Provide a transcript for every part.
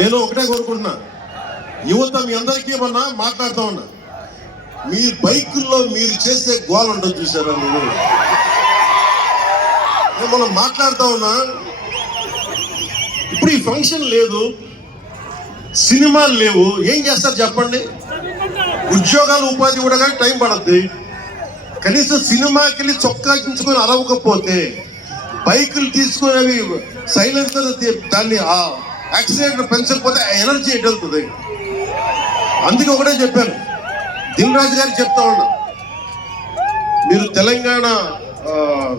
నేను ఒకటే కోరుకుంటున్నా, యువత మీ అందరికీ ఏమన్నా మాట్లాడుతూ ఉన్నా, మీ బైకుల్లో మీరు చేసే గోల్ ఉంటుంది చూసారా? నేను మనం మాట్లాడుతూ ఉన్నా, ఇప్పుడు ఈ ఫంక్షన్ లేదు, సినిమాలు లేవు, ఏం చేస్తారు చెప్పండి? ఉద్యోగాలు ఉపాధి కూడా కానీ టైం పడుద్ది. కనీసం సినిమాకి వెళ్ళి చొక్కాకించుకొని అరవకపోతే, బైకులు తీసుకునేవి సైలెన్సర్ దాన్ని ఆ యాక్సిడెంట్ పెంచకపోతే ఎనర్జీ ఎటు వెళ్తుంది? అందుకే ఒకటే చెప్పాను, దిల్ రాజు గారికి చెప్తా ఉన్నా, మీరు తెలంగాణ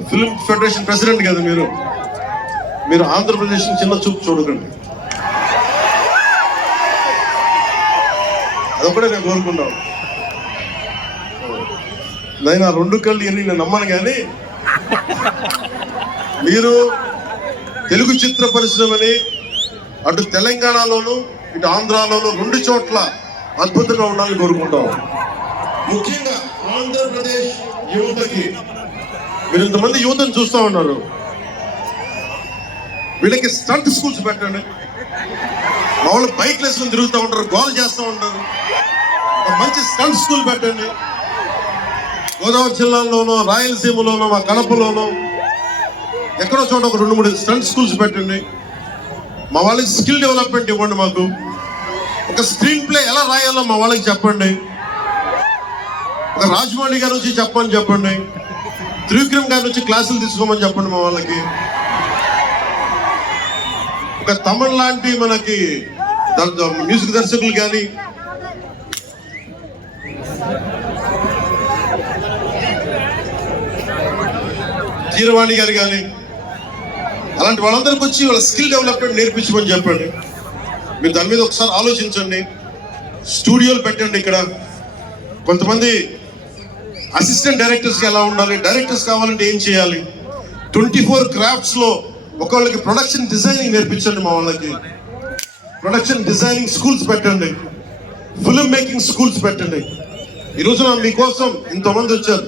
ఫిల్మ్ ఫెడరేషన్ ప్రెసిడెంట్ కదా, మీరు ఆంధ్రప్రదేశ్ చిన్న చూపు చూడకండి. అదొకటే నేను కోరుకుంటాను. నేను ఆ రెండు కళ్ళు ఎన్ని నేను నమ్మను, కానీ మీరు తెలుగు చిత్ర పరిశ్రమని అటు తెలంగాణలోను ఇటు ఆంధ్రాలోను రెండు చోట్ల అద్భుతంగా ఉండాలని కోరుకుంటాం. ముఖ్యంగా ఆంధ్రప్రదేశ్ యువతకి, మీరు ఇంతమంది యువతను చూస్తూ ఉన్నారు, వీళ్ళకి స్టంట్ స్కూల్స్ పెట్టండి. మా వాళ్ళు బైక్ వేసుకొని తిరుగుతూ ఉంటారు, గోల్ చేస్తూ ఉంటారు, ఒక మంచి స్టంట్ స్కూల్ పెట్టండి. గోదావరి జిల్లాలోనూ రాయలసీమలోనూ మా కడపలోనూ ఎక్కడో చోట ఒక 2-3 స్టంట్ స్కూల్స్ పెట్టండి. మా వాళ్ళకి స్కిల్ డెవలప్మెంట్ ఇవ్వండి. మాకు ఒక స్క్రీన్ ప్లే ఎలా రాయాలో మా వాళ్ళకి చెప్పండి. ఒక రాజమౌళి గారి నుంచి చెప్పండి. త్రివిక్రమ్ గారి నుంచి క్లాసులు తీసుకోమని చెప్పండి మా వాళ్ళకి. ఒక తమిళ లాంటి మనకి మ్యూజిక్ దర్శకులు కానీ, కీరవాణి గారు కానీ, అలాంటి వాళ్ళందరికీ వచ్చి వాళ్ళ స్కిల్ డెవలప్మెంట్ నేర్పించమని చెప్పండి. మీరు దాని మీద ఒకసారి ఆలోచించండి. స్టూడియోలు పెట్టండి. ఇక్కడ కొంతమంది అసిస్టెంట్ డైరెక్టర్స్కి ఎలా ఉండాలి, డైరెక్టర్స్ కావాలంటే ఏం చేయాలి, 24 క్రాఫ్ట్స్లో ఒకళ్ళకి ప్రొడక్షన్ డిజైనింగ్ నేర్పించండి. మా వాళ్ళకి ప్రొడక్షన్ డిజైనింగ్ స్కూల్స్ పెట్టండి, ఫిల్మ్ మేకింగ్ స్కూల్స్ పెట్టండి. ఈ రోజున మీకోసం ఇంతమంది వచ్చారు,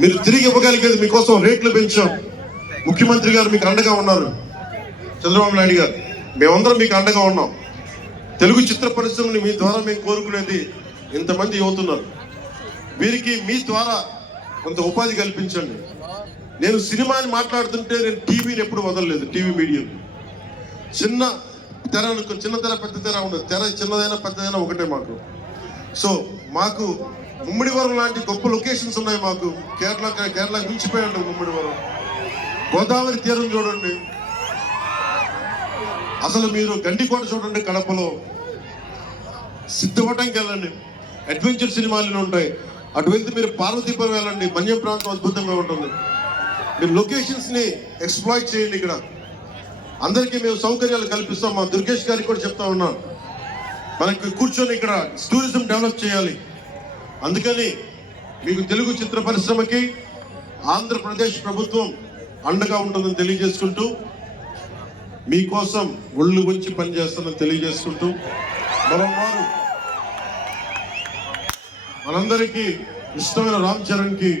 మీరు తిరిగి ఇవ్వగలిగేది మీకోసం రేట్లు పెంచాం. ముఖ్యమంత్రి గారు మీకు అండగా ఉన్నారు, చంద్రబాబు నాయుడు గారు, మేమందరం మీకు అండగా ఉన్నాం. తెలుగు చిత్ర పరిశ్రమని మీ ద్వారా మేము కోరుకునేది, ఇంతమంది యువతున్నారు, వీరికి మీ ద్వారా కొంత ఉపాధి కల్పించండి. నేను సినిమాని మాట్లాడుతుంటే నేను టీవీని ఎప్పుడు వదలలేదు. టీవీ మీడియం చిన్న తెర, చిన్న తెర పెద్ద తెర ఉండదు. తెర చిన్నదైనా పెద్దదైనా ఒకటే మాకు. సో మాకు ముమ్మిడివరం లాంటి గొప్ప లొకేషన్స్ ఉన్నాయి. మాకు కేరళ మించిపోయి ఉంటుంది ముమ్మిడివరం. గోదావరి తీరం చూడండి, అసలు మీరు గండికోట చూడండి, కడపలో సిద్ధవటంకి వెళ్ళండి, అడ్వెంచర్ సినిమాలు ఉంటాయి. అటు వెళ్తే మీరు పార్వతీపురం వెళ్ళండి, మన్యం ప్రాంతం అద్భుతంగా ఉంటుంది. మీరు లొకేషన్స్ని ఎక్స్ప్లాయిట్ చేయండి. ఇక్కడ అందరికీ మేము సౌకర్యాలు కల్పిస్తాం. మా దుర్గేష్ గారికి కూడా చెప్తా ఉన్నాం, మనకి కూర్చొని ఇక్కడ టూరిజం డెవలప్ చేయాలి. అందుకని మీకు తెలుగు చిత్ర పరిశ్రమకి ఆంధ్రప్రదేశ్ ప్రభుత్వం అండగా ఉంటుందని తెలియజేసుకుంటూ, మీకోసం ఒళ్ళు గుంచి పనిచేస్తుందని తెలియజేసుకుంటూ, మరోమారు మనందరికీ ఇష్టమైన రామ్ చరణ్కి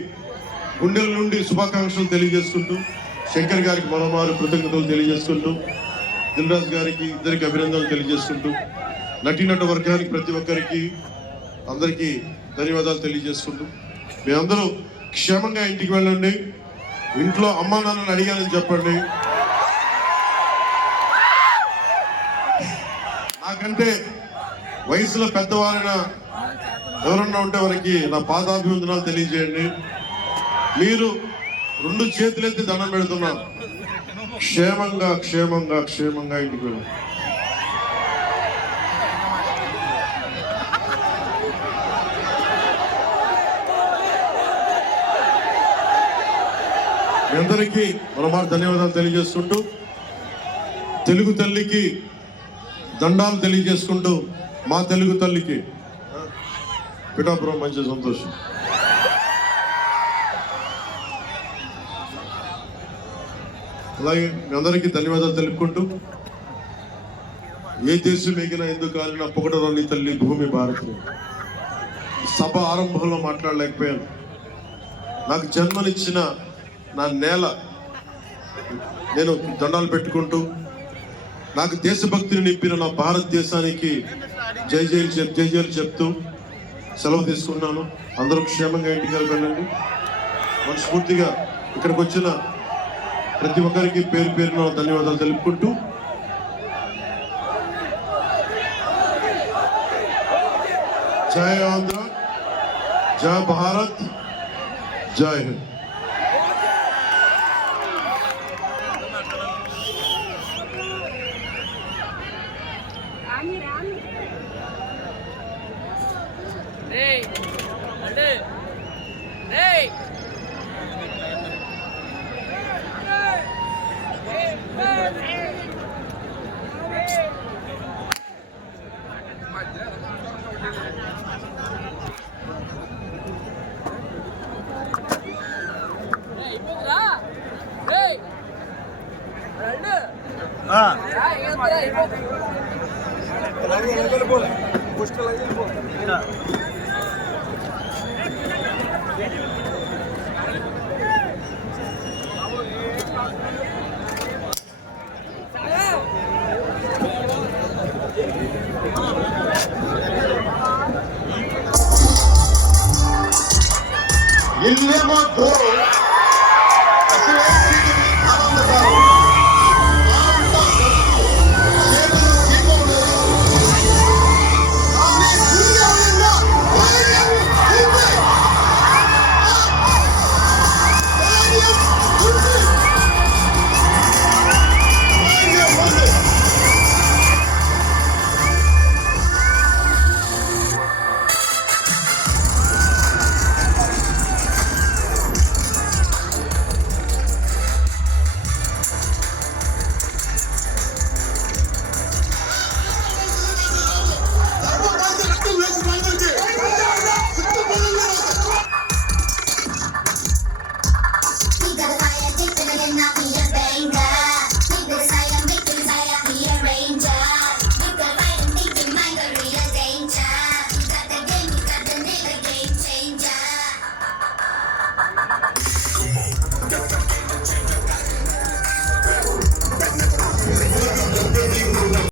గుండెల నుండి శుభాకాంక్షలు తెలియజేసుకుంటూ, శంకర్ గారికి మరోమారు కృతజ్ఞతలు తెలియజేసుకుంటూ, దిల్ రాజు గారికి ఇద్దరికి అభినందనలు తెలియజేసుకుంటూ, నటీనట వర్గానికి ప్రతి ఒక్కరికి అందరికీ ధన్యవాదాలు తెలియజేసుకుంటూ, మీ అందరూ క్షేమంగా ఇంటికి వెళ్ళండి. ఇంట్లో అమ్మా నాన్నని అడిగానని చెప్పండి. నాకంటే వయసులో పెద్దవారైనా ఎవరన్నా ఉంటే వారికి నా పాదాభివందనాలు తెలియజేయండి. మీరు 2 చేతులెత్తి దండం పెడుతున్నా, క్షేమంగా ఇంటికి వెళ్ళండి. మీ అందరికీ మరోమారు ధన్యవాదాలు తెలియజేసుకుంటూ, తెలుగు తల్లికి దండాలు తెలియజేసుకుంటూ, మా తెలుగు తల్లికి పిఠాపురం మంచి సంతోషం. అలాగే మీ అందరికీ ధన్యవాదాలు తెలుపుకుంటూ, ఏ దేశం ఎగినా ఎందుకు కాలిన పొగడరాని తల్లి భూమి భారతం. సభ ఆరంభంలో మాట్లాడలేకపోయాను. నాకు జన్మనిచ్చిన నా నేల నేను దండాలు పెట్టుకుంటూ, నాకు దేశభక్తిని నింపిన నా భారతదేశానికి జై జైలు చెప్తూ సెలవు తీసుకున్నాను. అందరూ క్షేమంగా ఇంటికి వెళ్ళండి. మనస్ఫూర్తిగా ఇక్కడికి వచ్చిన ప్రతి ఒక్కరికి పేరు పేరున ధన్యవాదాలు తెలుపుకుంటూ జై ఆంధ్ర, జై భారత్, జై హింద్. Il est mon